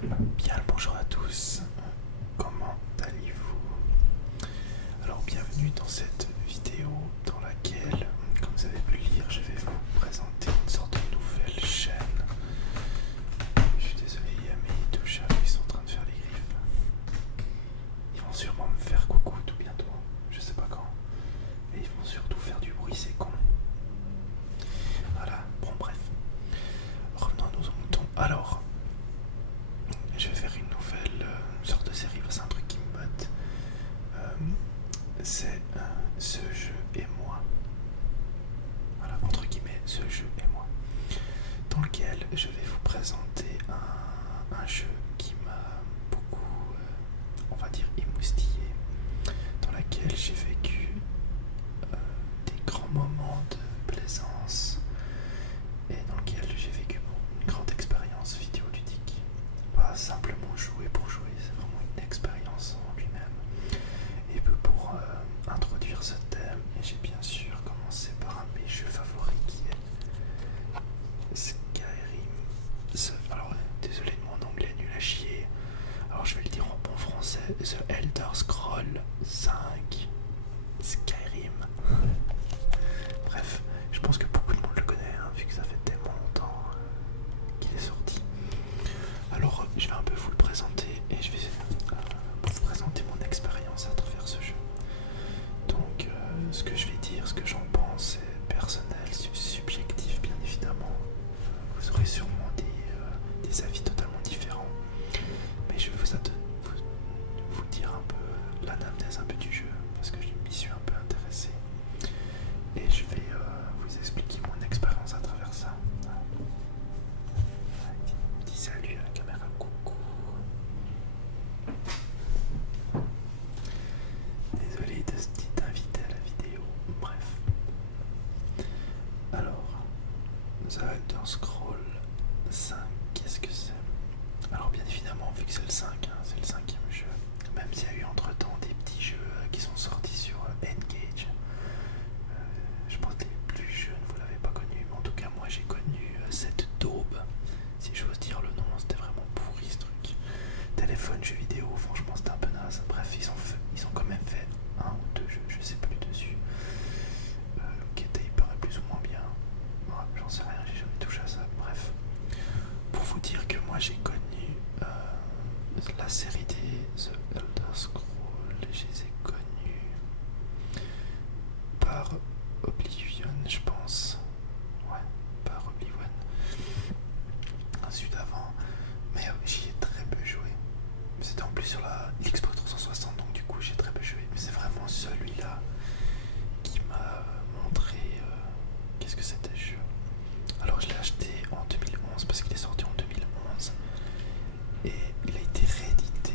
Bien le bonjour à tous, comment allez-vous? Alors bienvenue dans cette vidéo dans laquelle, comme vous avez pu le lire, je vais vous présenter une sorte de nouvelle chaîne. Je suis désolé, il y a mes deux chats qui sont en train de faire les griffes. Ils vont sûrement me faire coucou tout bientôt, je sais pas quand. Et ils vont surtout faire du bruit, c'est con. Voilà, bon bref. Revenons à nos moutons. Alors, je vais faire une nouvelle sorte de série, c'est un truc qui me botte. C'est ce jeu et moi. Voilà, entre guillemets, ce jeu et moi. Dans lequel je vais vous présenter un jeu qui m'a beaucoup, on va dire, émoustillé. Dans lequel j'ai vécu des grands moments de plaisance. Et dans lequel j'ai vécu une grande expérience vidéoludique. Pas simplement jouer pour jouer, c'est vraiment une expérience en lui-même. Et pour introduire ce thème, j'ai bien sûr commencé par un de mes jeux favoris qui est Skyrim. Alors désolé de mon anglais nul à chier, alors je vais le dire en bon français, The Elder Scrolls 5 Skyrim. Bref, je pense que beaucoup de monde le connaît, hein, vu que ça fait tellement longtemps qu'il est sorti. Alors je vais un peu vous le présenter et je vais vous présenter mon expérience à travers ce jeu. Donc ce que je vais dire, ce que j'en pense, c'est personnel, subjectif bien évidemment. Vous aurez sûrement des avis totalement différents. Mais je vais vous dire un peu l'anamnèse un peu du jeu, parce que je m'y suis un peu intéressé. Et je vais vous expliquer mon expérience à travers ça. Dis salut à la caméra, coucou. Désolé de ce petit invité à la vidéo. Bref. Alors, The Elder Scrolls 5, qu'est-ce que c'est? Alors bien évidemment, vu que c'est le 5, c'est le 5e jeu, même s'il y a eu entre temps des petits jeux qui sont sortis sur N-Gage. Je pense que les plus jeunes vous l'avez pas connu, mais en tout cas moi j'ai connu cette daube, si j'ose dire le nom. C'était vraiment pourri ce truc. Téléphone, jeux vidéo, franchement c'était un peu naze. Bref, ils ont quand même fait un ou deux jeux, je sais plus dessus, qui étaient, il paraît, plus ou moins bien. Ouais, j'en sais rien, j'ai jamais touché à ça. Bref, pour vous dire que moi j'ai connu la série des The Elder Scrolls, je les ai connus par Oblivion, je pense. Ouais, par Oblivion. Ensuite avant, mais j'y ai très peu joué. C'était en plus sur la Xbox 360, donc du coup j'ai très peu joué. Mais c'est vraiment celui-là qui m'a montré qu'est-ce que c'était ce jeu. Alors je l'ai acheté en 2011 parce qu'il est sorti en 2011 et il a été réédité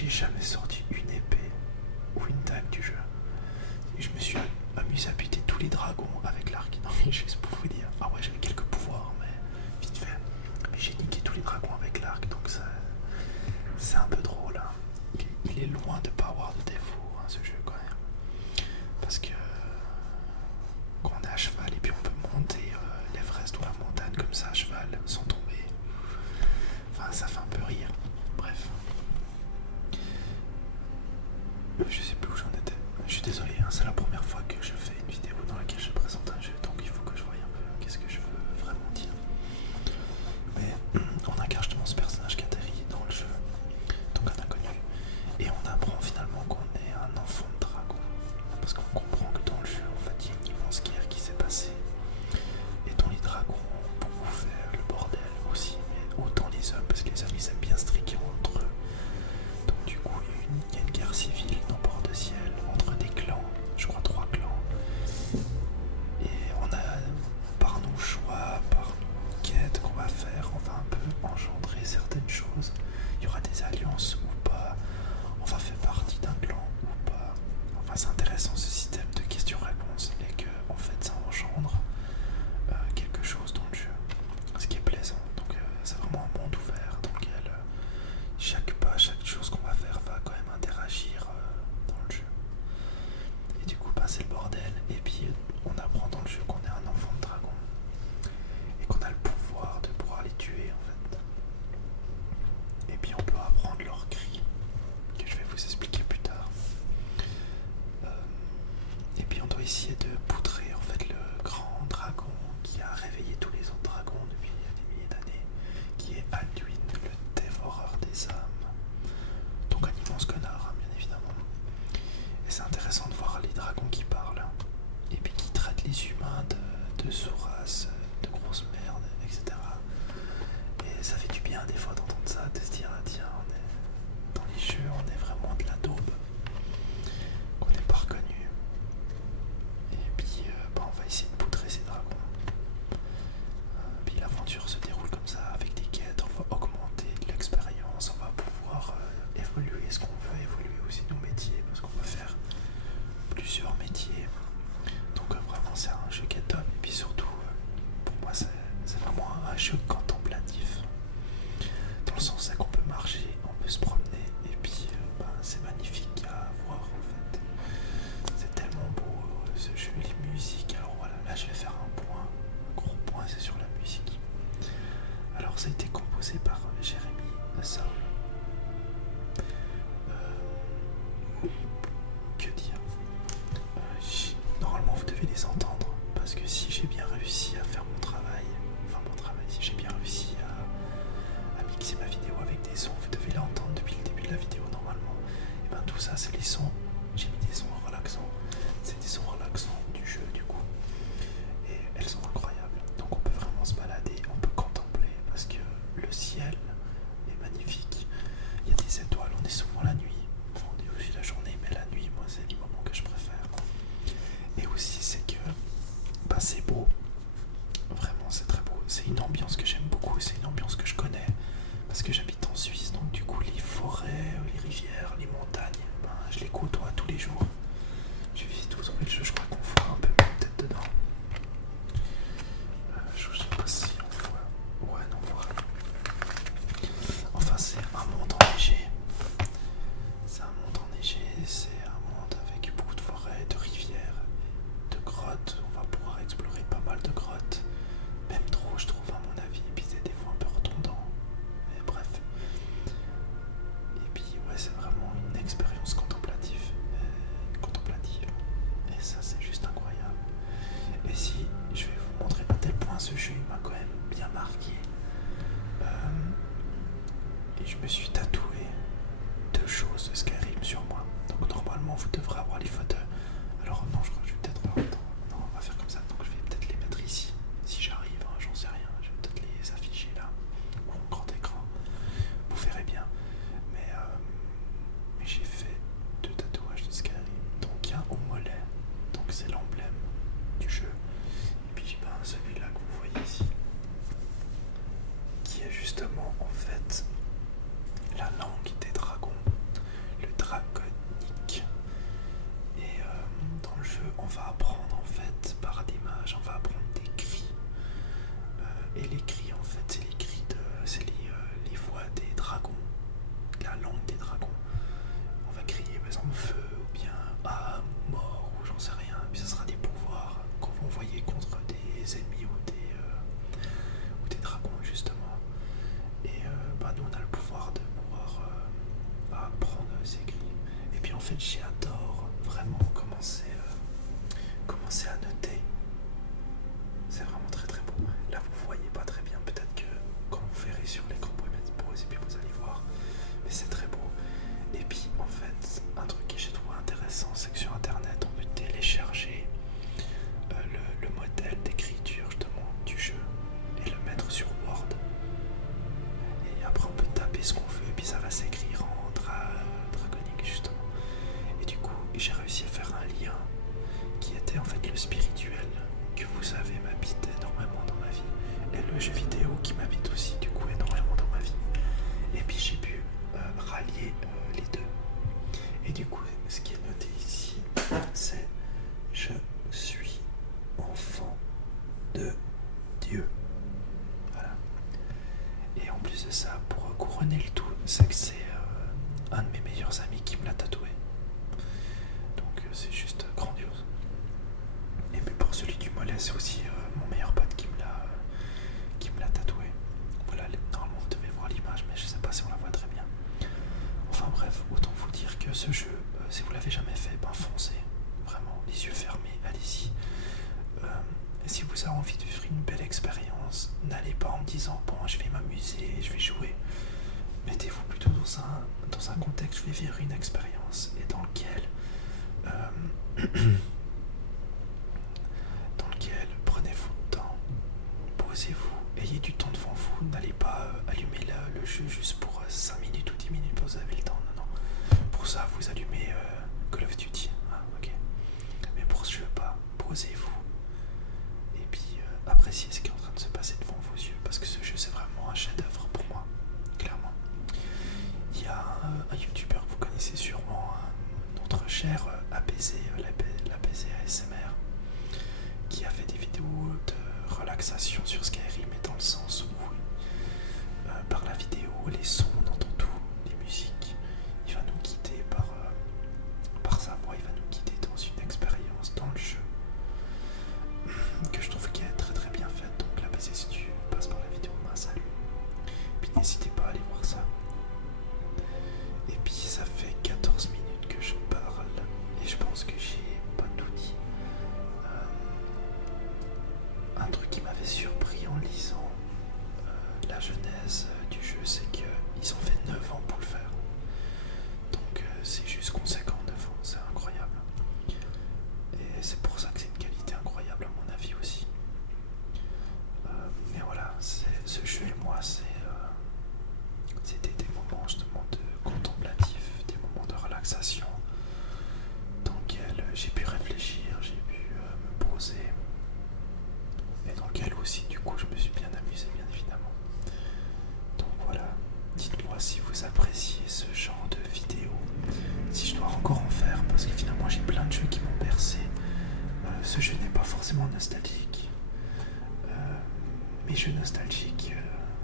j'ai jamais sorti une épée ou une dague du jeu. Et je me suis amusé à buter tous les dragons avec l'arc. Non mais juste pour vous dire. Ah ouais, j'avais quelques pouvoirs, mais vite fait. Mais j'ai niqué tous les dragons avec l'arc, donc ça, c'est un peu drôle. Hein. Il est loin de pas avoir de défaut, hein, ce jeu quand même. Parce que quand on est à cheval et puis on peut monter l'Everest ou la montagne comme ça à cheval sans tomber. Enfin, ça fait un peu rire. Bref. Je sais plus où j'en étais. Je suis désolé, hein, c'est la première fois que je fais une vidéo dans laquelle je présente un jeu, donc il faut que je voie un peu qu'est-ce que je veux vraiment dire. Mais on incarne justement ce personnage qui atterrit dans le jeu, donc un inconnu, et on apprend finalement qu'on est un enfant de dragon, parce qu'on comprend que dans le jeu, en fait, il y a une immense guerre qui s'est passée, et dont les dragons ont beaucoup fait le bordel aussi, mais autant les hommes, parce que les hommes ils aiment bien se triquer entre eux. Donc du coup, il y a une guerre civile dans Port de Ciel entre des clans, je crois 3 clans. Et on a, par nos choix, par nos quêtes qu'on va faire, on va un peu engendrer certaines choses. Il y aura des alliances ou pas, on va faire partie d'un clan ou pas. Enfin, c'est intéressant ce système de questions-réponses et que, en fait, ça engendre quelque chose dans le jeu. Ce qui est plaisant. Donc, c'est vraiment un monde ouvert dans lequel chaque pas, chaque chose qu'on va faire va quand même interagir dans le jeu. Et du coup, c'est le bordel. Et puis, on apprend dans le jeu qu'on est un enfant de dragon. Et qu'on a le pouvoir de pouvoir les tuer, en fait. Et puis, on peut apprendre leurs cris, que je vais vous expliquer plus tard. Et puis, on doit essayer de poudrer, en fait, le grand dragon qui a réveillé tous les autres dragons depuis des milliers d'années, qui est Alduin, le dévoreur des âmes. Donc un immense connard, hein, bien évidemment. Et c'est intéressant de voir les dragons qui parlent, et puis qui traitent les humains de sous-races, de grosses merdes, etc. Et ça fait du bien des fois d'entendre ça, de se dire, ah tiens, dans les jeux, on est vraiment de la daube, qu'on n'est pas reconnu. Et puis on va essayer de poudrer ces dragons. Puis l'aventure se déroule comme ça, avec des quêtes, on va augmenter de l'expérience, on va pouvoir évoluer ce qu'on veut, évoluer aussi nos métiers, parce qu'on peut faire plusieurs métiers. Donc vraiment c'est un jeu qui est top, et puis surtout pour moi c'est vraiment un jeu contemplatif, dans le sens qu'on peut marcher, on peut se promener, et puis c'est magnifique à voir en fait. C'est tellement beau ce jeu, les musiques. Alors voilà, là je vais faire un point, un gros point, c'est sur la musique. Alors ça a été composé par Jérémy Saul. Que dire, normalement vous devez les entendre, parce que si j'ai bien réussi à faire mon travail, si j'ai bien réussi à mixer ma vidéo avec des sons, vous devez l'entendre depuis le début de la vidéo normalement. Et tout ça c'est les sons, j'ai mis des sons relaxants, c'est des sons relaxants du jeu du coup. Et elles sont incroyables, donc on peut vraiment se balader, on peut contempler, parce que le ciel est magnifique, il y a des étoiles, on est souvent la nuit, on est aussi la journée, mais la nuit, moi c'est les moments que je préfère. Et aussi c'est que c'est beau, vraiment c'est très beau, c'est une ambiance que j'aime beaucoup, c'est une ambiance que je connais, parce que j'habite en Suisse, donc du coup les forêts, les rivières, les montagnes, je les côtoie tous les jours. Je visite vous trouver le jeu, je crois qu'on voit un peu peut-être dedans. Je sais pas si on voit. Ouais, non, voilà. Enfin, c'est un monde enneigé. C'est un monde enneigé, c'est un monde avec beaucoup de forêts, de rivières, de grottes. On va pouvoir explorer pas mal de grottes. Même trop, je trouve, à mon avis. Et puis c'est des fois un peu redondant. Mais bref. Et puis, ouais, c'est vraiment une expérience contemplative. Et ça, c'est juste incroyable. Et si je vais vous montrer à tel point ce jeu m'a quand même bien marqué. Et je me suis tatoué 2 choses de Skyrim sur moi. Donc normalement vous devrez avoir les photos. Alors non, je crois que je vais peut-être voir. Non, on va faire comme ça. Donc je vais peut-être les mettre ici. Si j'arrive, hein, j'en sais rien. Je vais peut-être les afficher là. Ou en grand écran. Vous verrez bien. Mais j'ai fait 2 tatouages de Skyrim. Donc un au mollet. Donc c'est l'emblème du jeu. Et puis j'ai pas celui-là que vous voyez ici, qui est justement en fait la langue des dragons. nous on a le pouvoir de pouvoir apprendre ces grilles. Et puis en fait j'adore vraiment commencer à noter. C'est vraiment très très beau. Là vous voyez pas très bien, peut-être que quand vous verrez sur l'écran vous pouvez mettre pause et puis vous allez voir. Mais c'est très beau. Et puis en fait un truc que j'ai trouvé intéressant, c'est que sur internet on peut télécharger le modèle d'écriture justement du jeu et le mettre sur Word. Et après on peut taper ce qu'on veut et puis ça va s'écrire en draconique justement. Et du coup j'ai réussi à faire un lien qui était en fait le spirituel que vous savez m'habite énormément dans ma vie et le jeu vidéo qui m'habite aussi du coup énormément dans ma vie. Et puis j'ai pu rallier les deux. Et du coup ce qui est noté ici c'est je suis enfant de Dieu. Voilà. Et en plus de ça, pour couronner le tout, c'est que c'est un de mes meilleurs amis qui me l'a tatoué. Donc c'est juste grandiose. Et puis pour celui du mollet, c'est aussi mon meilleur pote qui me l'a tatoué. Voilà, normalement vous devez voir l'image, mais je sais pas si on la voit très bien. Enfin bref, autant vous dire que ce jeu, si vous l'avez jamais fait, ben foncez. Vraiment, les yeux fermés, allez-y. Si vous avez envie de vivre une belle expérience, n'allez pas en me disant bon je vais m'amuser, je vais jouer. Mettez-vous plutôt dans un contexte, je vais vivre une expérience et dans lequel prenez-vous le temps, posez-vous, ayez du temps devant vous, n'allez pas allumer le jeu juste pour 5 minutes ou 10 minutes, vous avez le temps, non. Pour ça vous allumez Call of Duty, hein, ok. Mais pour ce jeu pas, posez-vous. Et puis appréciez ce qui est en train de se passer devant vos yeux, parce que ce jeu c'est vraiment un chef-d'œuvre pour moi, clairement. Il y a un youtubeur que vous connaissez sûrement, notre cher APZ, l'APZ ASMR, qui a fait des vidéos de relaxation sur Skyrim, et dans le sens où par la vidéo, les sons, on entend tout, les musiques, il va nous guider par sa voix, il va nous guider dans une expérience dans le jeu que je trouve qui est très très bien faite. Donc la BC, si tu passes par la vidéo, salut. Puis n'hésitez pas à aller voir ça. Et puis ça fait 14 minutes que je parle et je pense que j'ai pas tout dit. Un truc qui m'avait surpris en lisant la genèse du jeu, c'est qu'ils ont fait 9 ans pour le faire. Donc c'est juste conséquent, 9 ans, c'est incroyable. Et c'est pour ça que c'est une qualité incroyable à mon avis aussi. Mais voilà, ce jeu et moi, c'était des moments justement de contemplatif, des moments de relaxation dans lesquels j'ai pu réfléchir, j'ai pu me poser et dans lequel aussi du coup je me suis bien amusé, bien évidemment. Donc voilà, dites-moi si vous appréciez ce genre de vidéo, si je dois encore en faire, parce que finalement j'ai plein de jeux qui m'ont bercé. Ce jeu n'est pas forcément nostalgique. Mes jeux nostalgiques,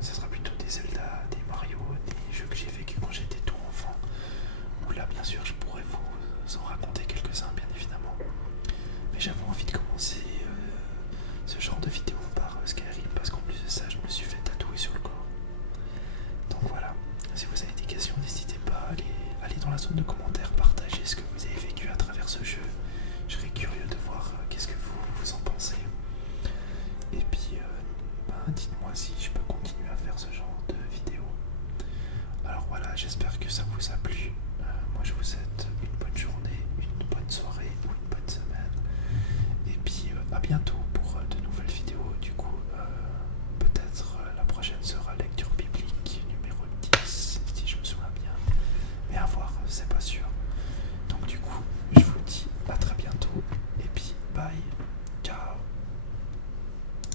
ce sera plutôt des Zelda, des Mario, des jeux que j'ai vécu quand j'étais tout enfant. Où là, bien sûr, je pourrais vous en raconter quelques-uns, bien évidemment. Mais j'avais envie de commencer ce genre de vidéo par Skyrim, parce qu'en plus de ça, je me suis fait tatouer sur le corps. Donc voilà, si vous avez des questions, n'hésitez pas à aller dans la zone de commentaires.